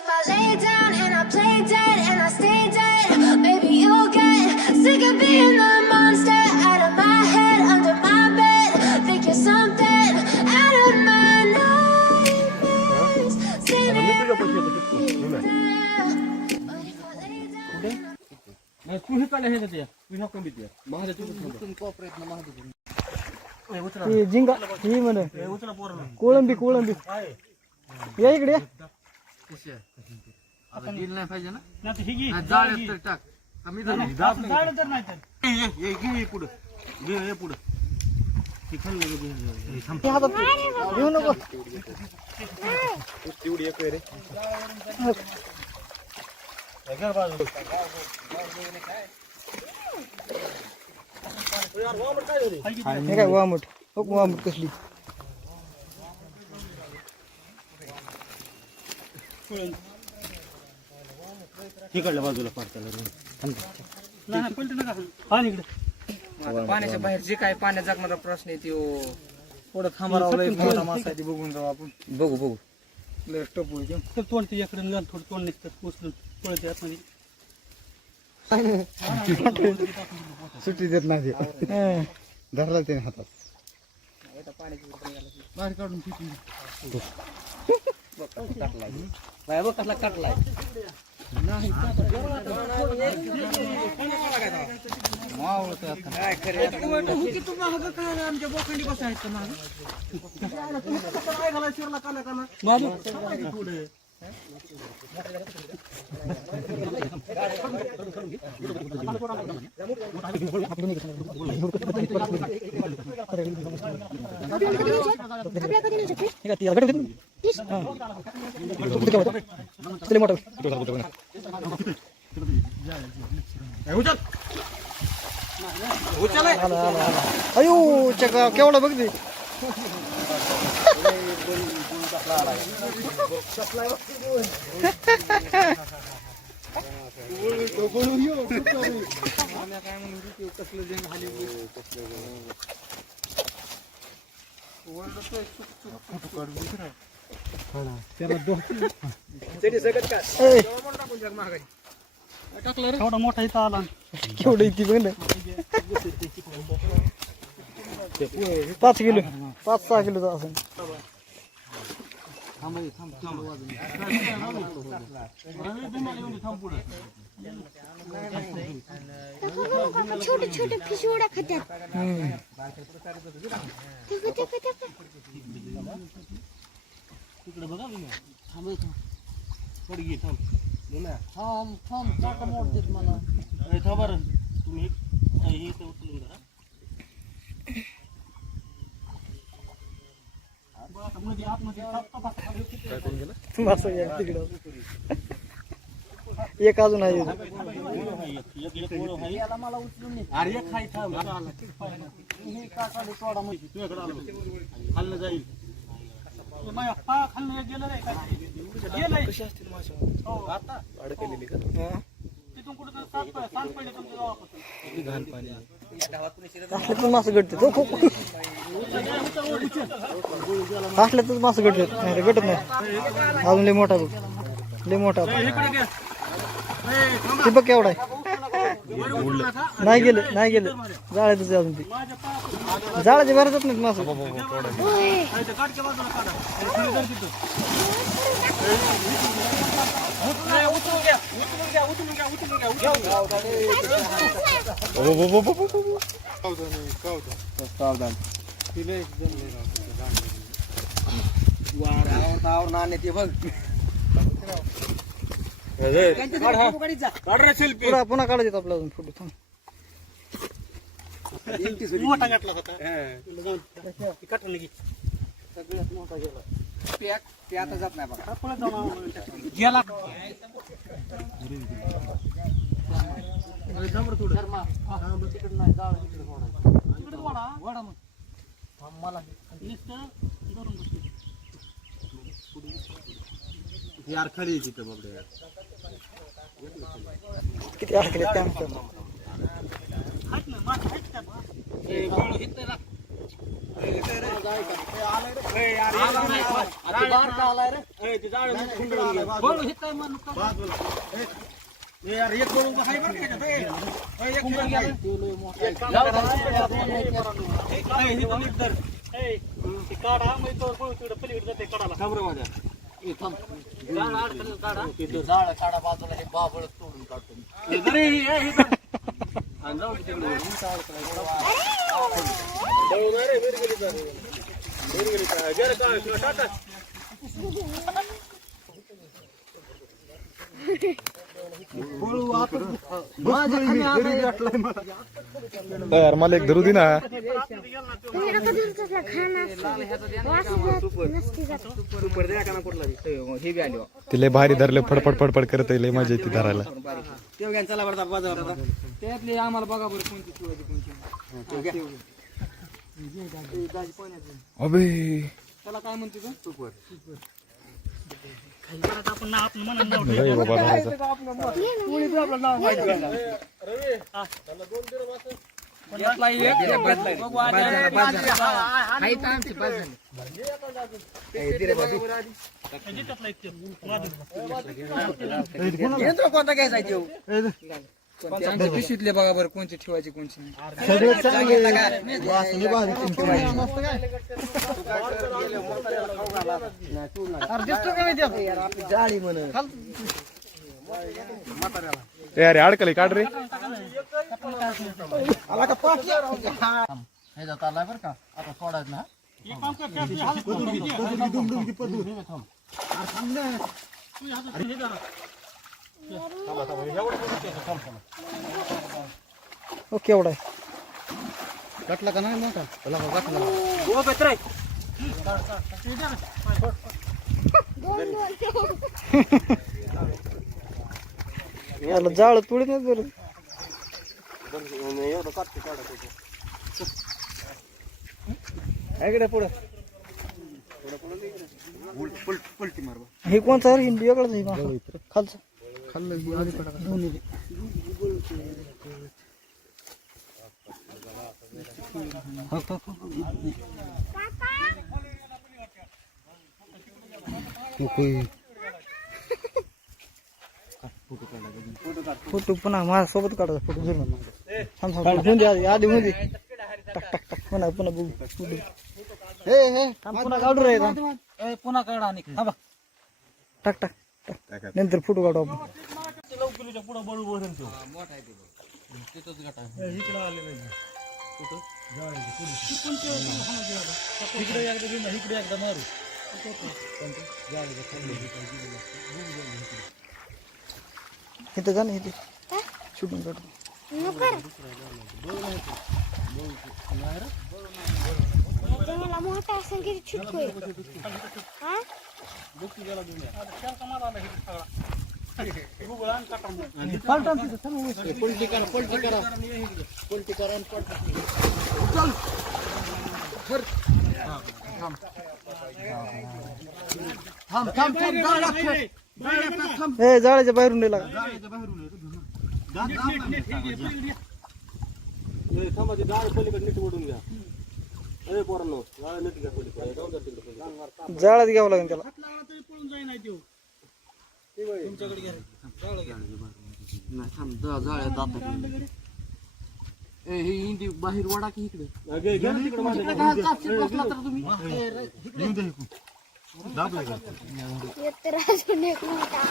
if I lay down and I play dead and I stay dead, maybe you'll get sick of being the monster out of my head, under my bed. Think you're something out of my nightmares. Standing there. But if I lay down. तू हे काढल्या हे द्या तू ह्या कमी द्या महादेव ही जिंगा ही म्हणे कोळंबी कोळंबी या इकडे आता डील नाही पाहिजे ना जाळ्यात तर टाक आम्ही जाळं तर नाही तर ये पुढं ये पुढं ती खाल्लं येऊ नको तेवढी एक रे हे काय वामट हो वामट कसली तिकडल्या बाजूला पडताना पाण्याच्या बाहेर जे काय पाण्यात जगणारा प्रश्न आहे तो थोडं थांबा रावला मासा ती बघून जाऊ आपण बघू लय स्टप होईल तर तोंड ते इकडे घाल थोडं तोंड निघतात उचलून पळत आतमध्ये सुट्टी देत नाही धरला त्याने हातात बाहेर काढून बाय बघ कसला काटलाय आमच्या बोखंडी कसं आहेत अयो चका केवढा बघ ते एवढा मोठा इथं आला केवढं इथे बघ ना 5 किलो 5-6 किलो असं छोटे छोटे फिश उड्या खात्यात तिकडे बघा थांब थोडी घे थांब चाका मोडतेत मला थांब बरं तुम्ही हे इथं उचलून धरा तिकडं एक अजून आहे मला उचलून अरे खाय थांब खाल्लं जाईल खाल्लं गेलं नाही कशी असतील मासे आता अडकलेली का तिथून कुठं सांग पडले तुमच्या गावापासून घाण पाणी असल्यातच मासे गटते तो खूप असल्यातच मासे गटते नाही तर गटत नाही अजून लय मोठा बघ लय मोठा ती बघ केवढा आहे नाही गेलं जाळ्यातच अजून ती जाळ्याच्या भरतच नाहीत मासे पुन्हा काढा देत आपला अजून फोटो थांब मोठा घातला होता सगळ्यात मोठा गेला ते आता जात नाही बघा गेला तिकडे नाही जाळ तिकडे वाडा मग मला यार खाली तिथं बघ किती अडकले त्या यार एक बोलून हाय बरं का ते एक काढा मी तो तिकडे पलीकडे जाते काढायला थांबरे माझ्या जाळ काढा बाजूला हे बाबळ तोडून काढतो यार मला एक धरू दे ना. तिला भारी धरले फडफड फडफड करत लय मजा येते धरायला. त्यातले आम्हाला बघा बरं कोणती शिवाजी कोणती अबे त्याला काय म्हणते तू लय बाबा धरायचा. कोणता घ्यायचा पिशवीतले बघा बरं कोणची ठेवायची कोणची जाळी म्हणून अरे अडकले काढ रे. ह्याच्यात आलाय बरं का आता सोडायचं ना ओके एवढा आहे. गटला का नाही मोठा याला जाळ तुळी नाही बरं. पुढे पलटी मार हे कोणचा रे हिंदी वेगळाच आहे मासा. खालचा फोटो पुन्हा माझ्यासोबत काढायचा फोटो जरूर होऊन दे आधी होऊन दे. टाक टाक टाक पुन्हा पुन्हा बघू पुन्हा काढू रे पुन्हा काढा आणि टाक टाक टाक नंतर फोटो काढू आपण. पुढे बरोबर इकडे एकदा मारू इथं जा ना इथे शूटिंग काढू. मोठा असं किती छुटकोय जाळ्याच्या बाहेरून नाही लागा. जाळ्यात घ्यावं लागेल त्याला. हिंदी बाहेर वडा की इकडे तर अजून एक मोठा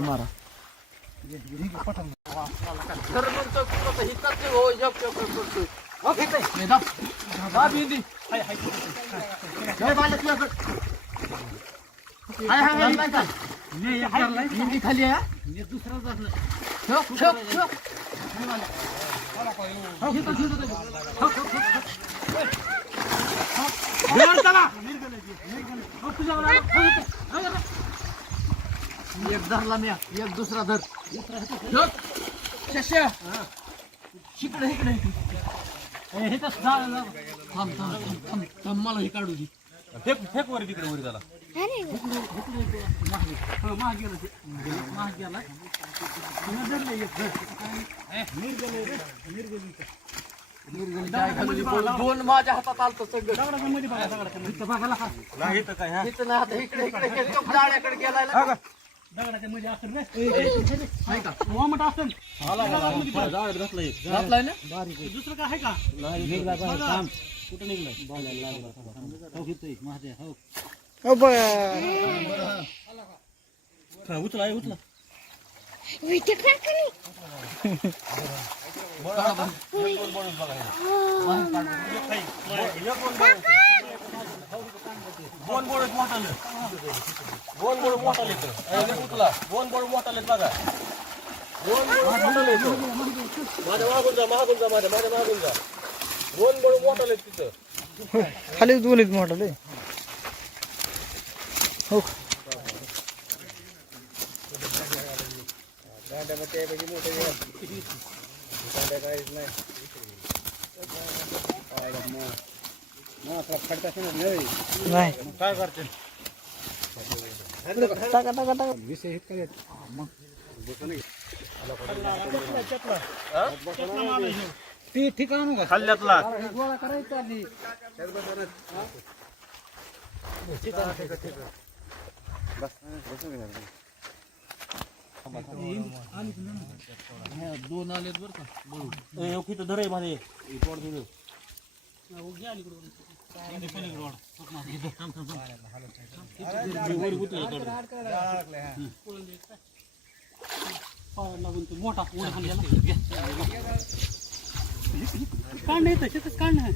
मारा खाली एक धरला मी एक दुसरा धर शश्या इकडे इकडे हे तर थांब थांब थांब थांब मला हे काढू दे फेक फेक वर तिकडे वर त्याला महाग गेला दोन माझ्या हातात आलतो सगळं नाही तर काय हा इथं ना आता इकडे इकडे जाण्याकडे गेलाय ना. दगडाच्या मध्ये असेल रे आहे का वामट असेल जाळ्यात घातलं एक घातलाय ना दुसरं काय आहे का कुठं निघलाय उचला उचला बोन बोळ मोठाले बोन बोळ मोठाले उचला बोन बोळ मोठाले बघा माझ्या मागून जा माझ्या मागून जा बोन बोळ मोठाले तिथं खाली दोन आहेत मोठाले हो नाही काय करते टाका टाका टाका ती ठिकाण का खाल्ल्यातला गोळा करायचा आधी दोन आलेत बरं का तिथं धरे मध्ये पोट दिलं मोठा काढणं येतं शेतच काढणं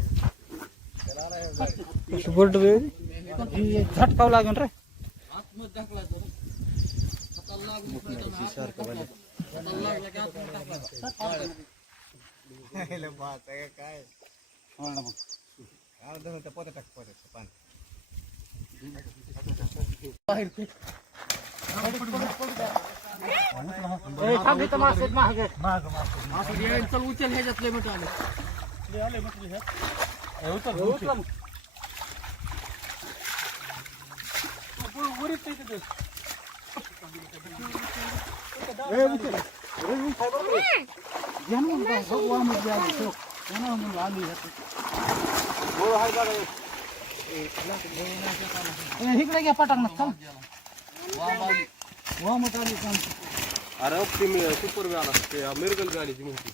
बोर्ड झटकावं लागेल रे आतमध्ये ढकलायचं हाताला लागून लागला की आतमध्ये चल उचल ह्याच्यातले मोठे आले इकडे घ्या पटाक ना चल अरे ती सुपर आला ते मिरगल गाडी ती मोठी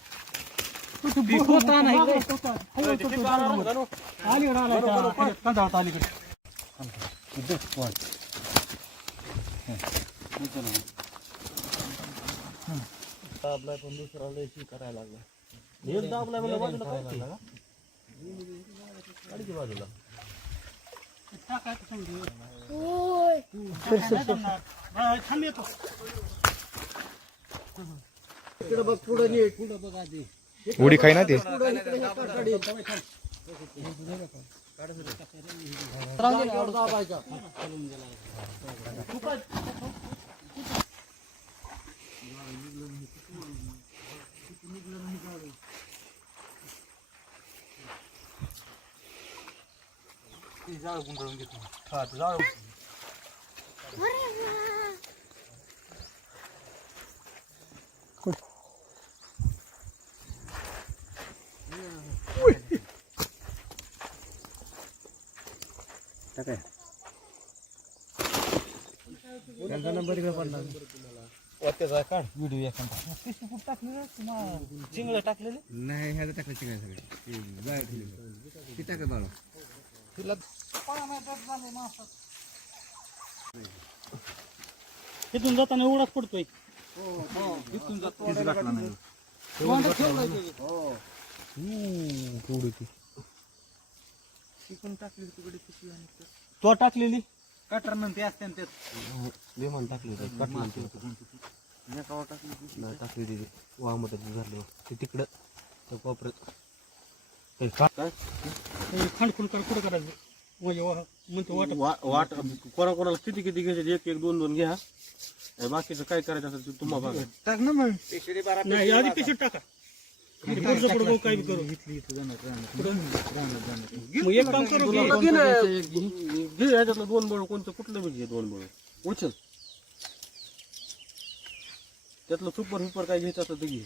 दाबलाय पण दुसरा लय करायला लागला एक दाबलाय म्हणजे बाजूला काय गाडीच्या बाजूला थांब येतो इकडे बघ पुढे नीट पुढे बघ आधी उडी खाई ना ते दाबायचा जाळ गुंडळून घेतो हा जाळ त्याचा काढ व्हिडिओ एखादा चिंगळ टाकलेले नाही ह्याला टाकलं चिकन सगळे बाहेर ती टाका बाळा तिला इथून जाताना एवढाच पडतोय इथून जातो घातला नाही चिकन टाकली तिकडे किती तो टाकलेली कटर नंतर असते त्यात विमान टाकले टाकली तिथे वामट झालं ते तिकडं कोपऱ्यात खांडखुल कुठं करायचं म्हणजे म्हणतो वाट कोणाला किती किती घ्यायचे एक एक दोन दोन घ्या बाकीचं काय करायचं असेल ते तुम्हाला बघा टाक ना मग नाही आधी पिशवीत टाका काय बी करू मग एक काम करू की घे ह्याच्यातलं 2 बळ कोणतं कुठलं बी घे 2 बळ उचल त्यातलं सुपर काय घ्यायचं असं ते घे